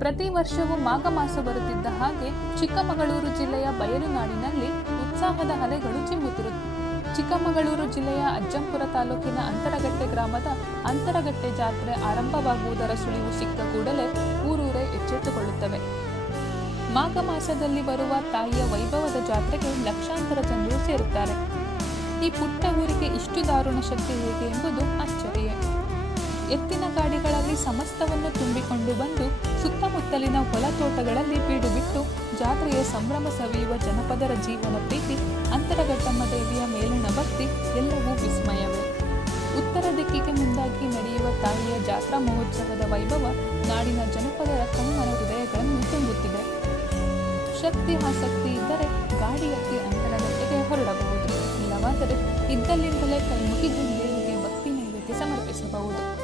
ಪ್ರತಿ ವರ್ಷವೂ ಮಾಘ ಮಾಸ ಬರುತ್ತಿದ್ದ ಹಾಗೆ ಚಿಕ್ಕಮಗಳೂರು ಜಿಲ್ಲೆಯ ಬಯಲುನಾಡಿನಲ್ಲಿ ಉತ್ಸಾಹದ ಅಲೆಗಳು ಚಿಮ್ಮುತ್ತಿರುತ್ತವೆ. ಚಿಕ್ಕಮಗಳೂರು ಜಿಲ್ಲೆಯ ಅಜ್ಜಂಪುರ ತಾಲೂಕಿನ ಅಂತರಗಟ್ಟೆ ಗ್ರಾಮದ ಅಂತರಗಟ್ಟೆ ಜಾತ್ರೆ ಆರಂಭವಾಗುವುದರ ಸುಳಿವು ಸಿಕ್ಕ ಕೂಡಲೇ ಊರೂರೇ ಎಚ್ಚೆತ್ತುಕೊಳ್ಳುತ್ತವೆ. ಮಾಘ ಮಾಸದಲ್ಲಿ ಬರುವ ತಾಯಿಯ ವೈಭವದ ಜಾತ್ರೆಗೆ ಲಕ್ಷಾಂತರ ಜನರು ಸೇರುತ್ತಾರೆ. ಈ ಪುಟ್ಟ ಊರಿಗೆ ಇಷ್ಟು ದಾರುಣ ಶಕ್ತಿ ಹೇಗೆ ಎಂಬುದು ಆಶ್ಚರ್ಯ. ಎತ್ತಿನ ಗಾಡಿಗಳಲ್ಲಿ ಸಮಸ್ತವನ್ನು ತುಂಬಿಕೊಂಡು ಬಂದು ಸುತ್ತಮುತ್ತಲಿನ ಹೊಲ ತೋಟಗಳಲ್ಲಿ ಬೀಡು ಬಿಟ್ಟು ಜಾತ್ರೆಯ ಸಂಭ್ರಮ ಸವಿಯುವ ಜನಪದರ ಜೀವನ ಪ್ರೀತಿ, ಅಂತರಘಟ್ಟಮ್ಮ ದೇವಿಯ ಮೇಲಿನ ಭಕ್ತಿ ಎಲ್ಲವೂ ವಿಸ್ಮಯವೇ. ಉತ್ತರ ದಿಕ್ಕಿಗೆ ಮುಂದಾಗಿ ನಡೆಯುವ ತಾಯಿಯ ಜಾತ್ರಾ ಮಹೋತ್ಸವದ ವೈಭವ ನಾಡಿನ ಜನಪದರ ಕಣ್ಮನ ಹೃದಯಗಳನ್ನು ತುಂಬುತ್ತಿದೆ. ಶಕ್ತಿ ಆಸಕ್ತಿ ಇದ್ದರೆ ಗಾಡಿ ಹತ್ತಿ ಅಂತರಗಟ್ಟೆಗೆ ಹೊರಡಬಹುದು. ಇಲ್ಲವಾದರೆ ಇದ್ದಲ್ಲಿಂದಲೇ ಕೈ ಮುಗಿದು ದೇವಿಗೆ ಭಕ್ತಿ ನೈವೇದ್ಯ ಸಮರ್ಪಿಸಬಹುದು.